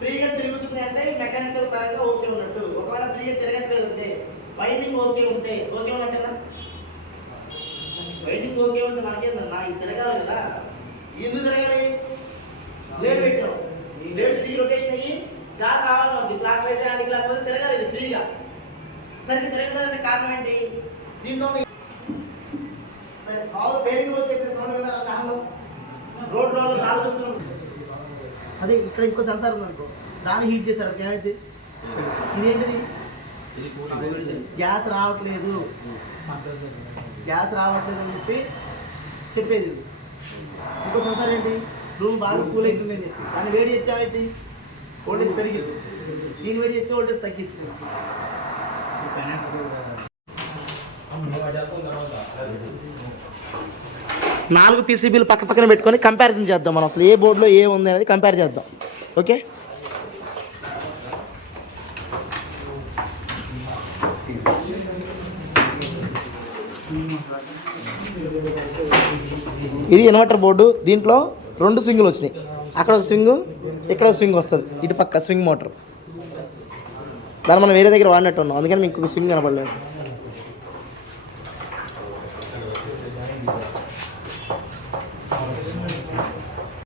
ఫ్రీగా తిరుగుతుంది అంటే మెకానికల్ పరంగా ఓకే ఉన్నట్టు. ఒకవేళ ఫ్రీగా తిరగట్లేదు అంటే వైండింగ్ ఓకే ఉంటే ఓకే ఉన్నట్టేనా? వైండింగ్ ఓకే ఉంటే మనకేందన్నా ఇది తిరగాలి కదా. ఎందుకు తిరగాలి? బ్లేడ్ పెట్టాం, బ్లేడ్ తిరిగి రొటేషన్ అయ్యి క్లాక్ రావాలి ఉంది, clock wise anti clock wise తిరగాలి ఇది ఫ్రీగా. సరిగ్గా తిరగలేదంటే కారణం ఏంటి? దీంట్లో సరే ఆల్ బేరింగ్ పోతే ఇక్కడ సౌండ్ వినాలి ఫ్యాన్లో. Road roller 4 దూస్తున్నాం. అదే ఇక్కడ ఇంకో సెన్సార్ ఉందనుకో, దాన్ని హీట్ చేశారు. ఏమైతే ఇదేంటిది? గ్యాస్ రావట్లేదు, గ్యాస్ రావట్లేదు అని చెప్పేది. ఇంకో సెన్సార్ ఏంటి? రూమ్ బాగా కూల్ అవుతుంది అని చెప్పి దాన్ని వేడి చేస్తే ఏమైతే వోల్టేజ్ పెరిగింది, దీన్ని వేడి చేస్తే వోల్టేజ్ తగ్గింది. 4 పీసీబీలు పక్క పక్కన పెట్టుకొని కంపారిజన్ చేద్దాం. మనం అసలు ఏ బోర్డులో ఏ ఉంది అనేది కంపేర్ చేద్దాం. ఓకే, ఇది ఇన్వర్టర్ బోర్డు. దీంట్లో 2 స్వింగులు వచ్చినాయి. అక్కడ ఒక స్వింగ్, ఇక్కడ ఒక స్వింగ్ వస్తుంది. ఇటు పక్క స్వింగ్ మోటార్. దాన్ని మనం వేరే దగ్గర వాడినట్టు ఉన్నాం, అందుకని మీకు స్వింగ్ కనపడలేదు.